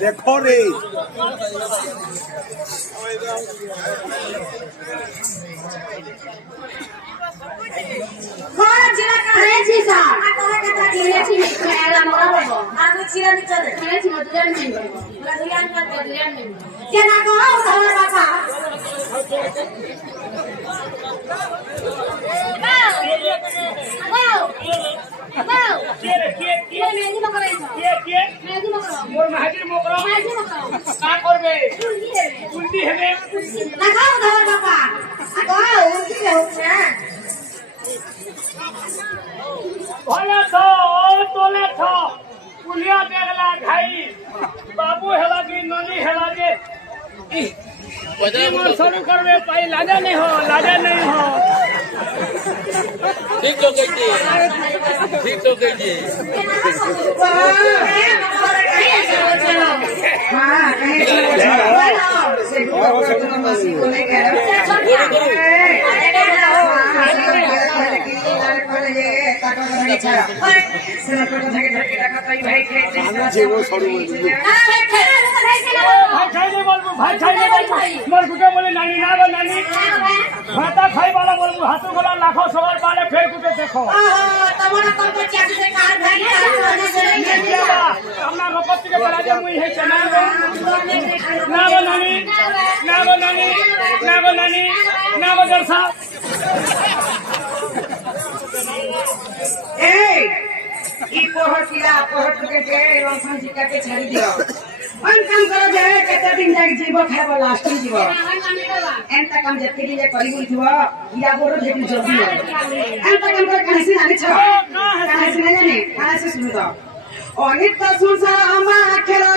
देखो रे जिला का है जी साहब आता है कता दिए छी मेरा मगर आगु छिरा नि चले छिरा छी मधुरन नहीं मधुरन नहीं केना को हमार बाबा मेहंदी मकरा मोर महाजीर मोकरा का करबे उल्टी हेबे लगाओ धर बाबा आगो उल्टी होछे तोले था पुलिया बेगला घाई बाबू हेला की नली हेला जे मोर शुरू करबे पाई लाजा नहीं हो ठीक तो कहिए हां से मसी को लेके भाता खाई वाला बोलबू हाथू गोला लाखों सवार पाले फेर कुटे देखो अपना रोपत्ती के बराजे मुई है चना ना गो नानी दरसा ई पोहर के रोशन जी का के छाड़ी दियो अन काम करो जे केते दिन जाके जीवो खाइबो लास्ट जीवो एंता काम जत्ते लिए करी बुझिबो या बोरो जेती जल्दी एंता काम कर कहां से आने छ कहां से नहीं जाने कहां से सुनो तो অনিত সংসার আমার খেলা